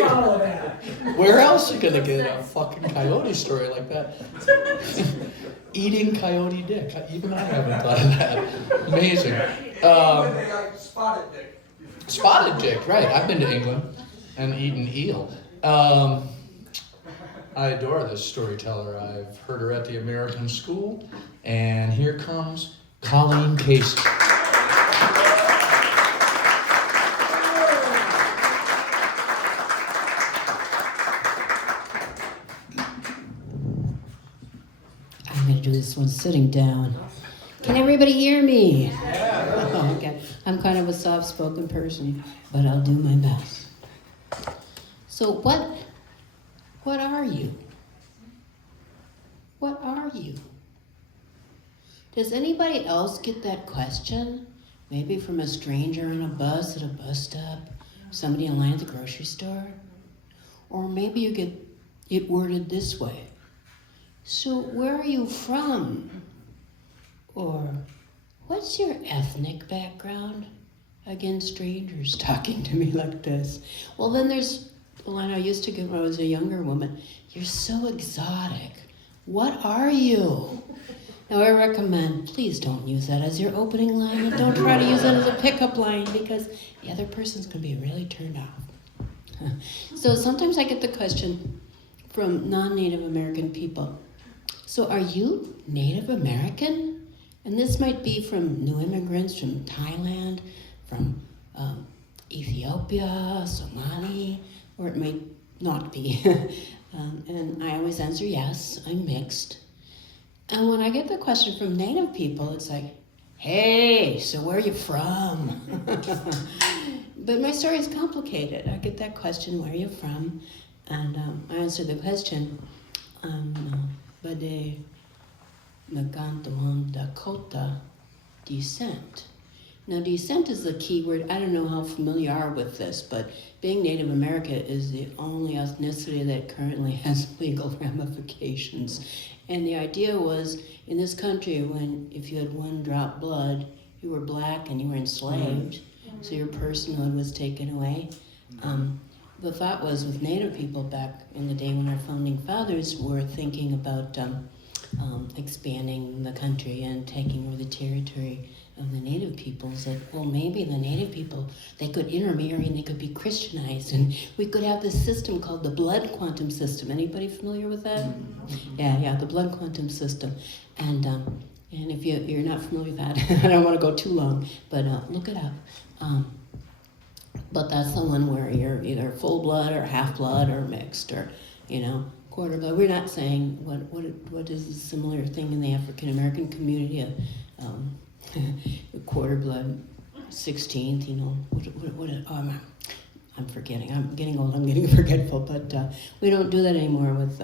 follow that. Where else are you gonna get a fucking coyote story like that? Eating coyote dick. Even I haven't thought of that. Amazing. Spotted dick. Spotted dick, right. I've been to England and eaten eel. I adore this storyteller. I've heard her at the American School. And here comes Colleen Casey. I'm going to do this one sitting down. Can everybody hear me? Yeah. Oh, okay. I'm kind of a soft-spoken person, but I'll do my best. So what are you? What are you? Does anybody else get that question? Maybe from a stranger on a bus at a bus stop, somebody in line at the grocery store? Or maybe you get it worded this way. So where are you from? Or what's your ethnic background? Again, strangers talking to me like this. Well, then there's the line I used to get when I was a younger woman. You're so exotic. What are you? Now I recommend, please don't use that as your opening line, and don't try to use it as a pickup line because the other person's gonna be really turned off. So sometimes I get the question from non-Native American people. So are you Native American? And this might be from new immigrants from Thailand, from Ethiopia, Somali, or it might not be. And I always answer yes, I'm mixed. And when I get the question from Native people, it's like, hey, so where are you from? But my story is complicated. I get that question, where are you from? And I answer the question, Bade Magantawan Dakota descent. Now, descent is the key word. I don't know how familiar you are with this, but being Native American is the only ethnicity that currently has legal ramifications. And the idea was, in this country, if you had one drop blood, you were black and you were enslaved, so your personhood was taken away. The thought was with Native people back in the day when our founding fathers were thinking about expanding the country and taking over the territory of the Native peoples, that, well, maybe the Native people, they could intermarry and they could be Christianized, and we could have this system called the blood quantum system. Anybody familiar with that? Yeah, the blood quantum system. And if you're not familiar with that, I don't want to go too long, but look it up. But that's the one where you're either full blood or half blood or mixed or, quarter blood. We're not saying what is a similar thing in the African American community, quarter blood, 16th, I'm forgetting. I'm getting old. I'm getting forgetful. But we don't do that anymore with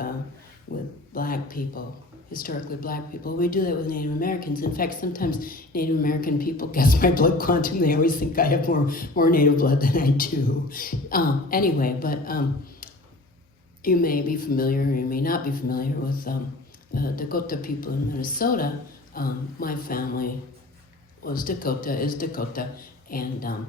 black people, historically black people. We do that with Native Americans. In fact, sometimes Native American people guess my blood quantum. They always think I have more Native blood than I do. Anyway, but you may be familiar or you may not be familiar with Dakota people in Minnesota. My family is Dakota, and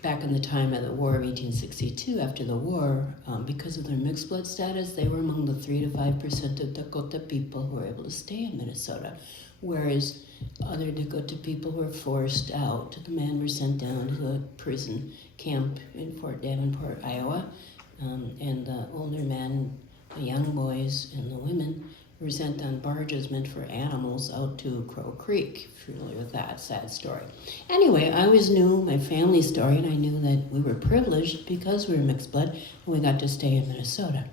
back in the time of the War of 1862, after the war, because of their mixed blood status, they were among the 3 to 5% of Dakota people who were able to stay in Minnesota, whereas other Dakota people were forced out. The men were sent down to a prison camp in Fort Davenport, Iowa, and the older men, the young boys, and the women were sent on barges meant for animals out to Crow Creek. If you're familiar with that sad story. Anyway, I always knew my family story, and I knew that we were privileged because we were mixed blood, and we got to stay in Minnesota.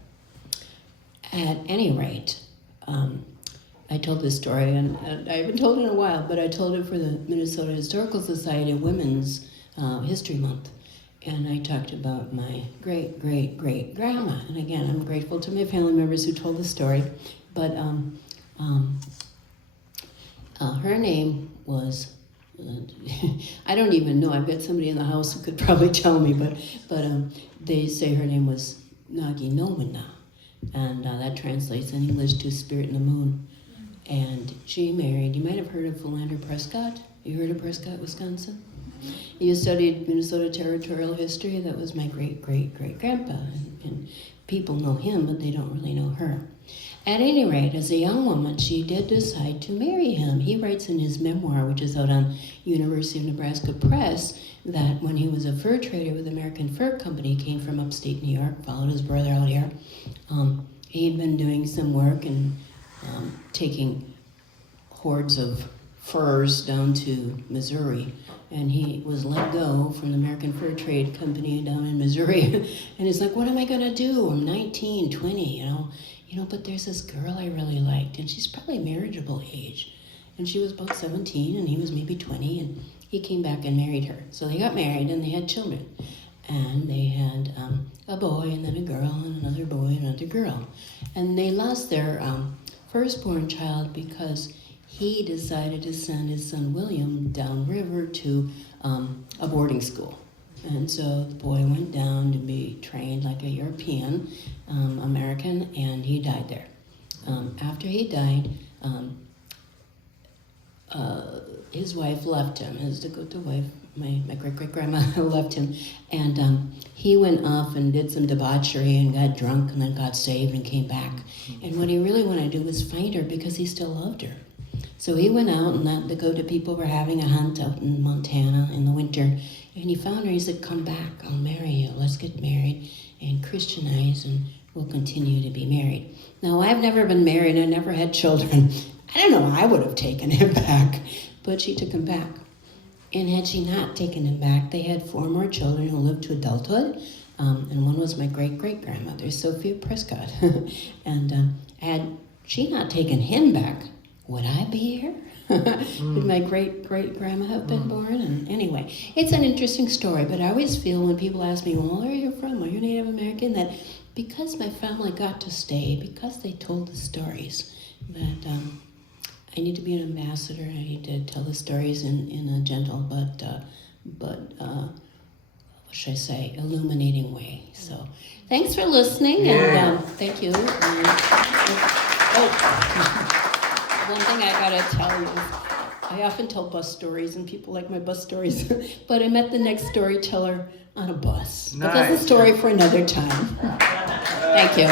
At any rate, I told this story, and I haven't told it in a while, but I told it for the Minnesota Historical Society Women's History Month. And I talked about my great-great-great-grandma. And again, I'm grateful to my family members who told the story. But her name was, I don't even know. I've got somebody in the house who could probably tell me, but they say her name was Nagi Nomina. And that translates in English to Spirit in the Moon. And she married, you might have heard of Philander Prescott. You heard of Prescott, Wisconsin? You studied Minnesota territorial history. That was my great-great-great-grandpa. And people know him, but they don't really know her. At any rate, as a young woman, she did decide to marry him. He writes in his memoir, which is out on University of Nebraska Press, that when he was a fur trader with American Fur Company, he came from upstate New York, followed his brother out here. He'd been doing some work and taking hordes of furs down to Missouri. And he was let go from the American Fur Trade Company down in Missouri. And he's like, what am I going to do? I'm 19, 20, but there's this girl I really liked, and she's probably marriageable age. And she was about 17, and he was maybe 20, and he came back and married her. So they got married, and they had children. And they had a boy, and then a girl, and another boy, and another girl. And they lost their firstborn child because he decided to send his son William downriver to a boarding school. And so the boy went down to be trained like a European American, and he died there. After he died, his wife left him, his Dakota wife, my great-great-grandma left him, and he went off and did some debauchery and got drunk and then got saved and came back. And what he really wanted to do was find her because he still loved her. So he went out, and the Dakota people were having a hunt out in Montana in the winter, and he found her. He said, come back, I'll marry you, let's get married and Christianize, and we'll continue to be married. Now, I've never been married, I never had children. I don't know, I would have taken him back, but she took him back. And had she not taken him back, they had 4 more children who lived to adulthood, and one was my great-great-grandmother, Sophia Prescott. And had she not taken him back, would I be here? Would my great-great-grandma have been born? And anyway, it's an interesting story, but I always feel when people ask me, well, where are you from? Are you Native American? That because my family got to stay, because they told the stories, that I need to be an ambassador. I need to tell the stories in a gentle but what should I say, illuminating way. So thanks for listening, and thank you. One thing I gotta tell you, I often tell bus stories, and people like my bus stories, but I met the next storyteller on a bus. Nice. But that's a story for another time. Thank you.